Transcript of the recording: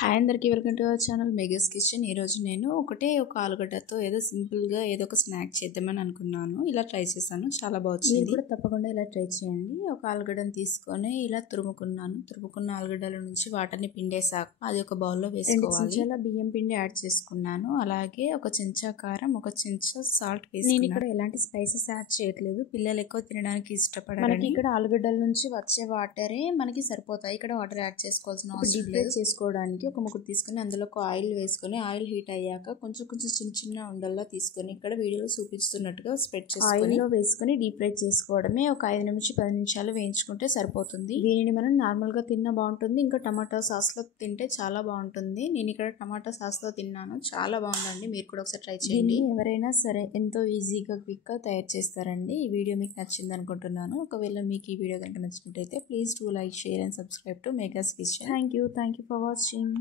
Hi అందరికీ welcome to our channel మెగాస్ kitchen. ఈరోజు నేను ఒక ఆలుగడ్డతో ఏదో సింపుల్గా ఏదో ఒక స్నాక్ చేద్దామని అనుకున్నాను. ఇలా ట్రై చేశాను, చాలా బాగుంది. మీరు కూడా తప్పకుండా ఇలా ట్రై చేయండి. ఒక ఆలుగడ్డను తీసుకొని ఇలా తురుముకున్న ఆలుగడ్డల నుంచి వాటర్ని పిండేసాక అది ఒక బౌల్లో వేసుకోవాలి. 2 చెంచాల బియ్యం పిండి యాడ్ చేసుకున్నాను. అలాగే ఒక చెంచా కారం, ఒక చెంచా సాల్ట్ వేసుకున్నాను. నేను ఇక్కడ ఎలాంటి స్పైసెస్ యాడ్ చేయట్లేదు, పిల్లలు ఎక్కువ తినడానికి ఇష్టపడరు. మనకి ఇక్కడ ఆలుగడ్డల నుంచి వచ్చే వాటరే మనకి సరిపోతాయి, ఇక్కడ వాటర్ యాడ్ చేసుకోవాల్సిన అవసరం లేదు. చేసుకోవడానికి ఒక ముకుడు తీసుకొని అందులో ఆయిల్ వేసుకొని ఆయిల్ హీట్ అయ్యాక కొంచెం చిన్న చిన్న ఉండల్లా తీసుకొని ఇక్కడ వీడియోలో చూపిస్తున్నట్టుగా స్ప్రెడ్ చేసుకొని ఆయిల్లో వేసుకొని డీప్ ఫ్రై చేసుకోవడమే. ఒక 5 నుంచి 10 నిమిషాలు వేయించుకుంటే సరిపోతుంది. దీనిని మనం నార్మల్గా తిన్నా బాగుంటుంది, ఇంకా టమాటా సాస్లో తింటే చాలా బాగుంటుంది. నేను ఇక్కడ టమాటా సాస్లో తిన్నాను, చాలా బాగుందండి. మీరు కూడా ఒకసారి ట్రై చేయండి. ఎవరైనా సరే ఎంతో ఈజీగా క్విక్గా తయారు చేస్తారండి. ఈ వీడియో మీకు నచ్చింది అనుకుంటున్నాను. ఒకవేళ మీకు ఈ వీడియో కనుక నచ్చినట్టయితే please do like, share and subscribe to మెగాస్ kitchen. Thank you for watching.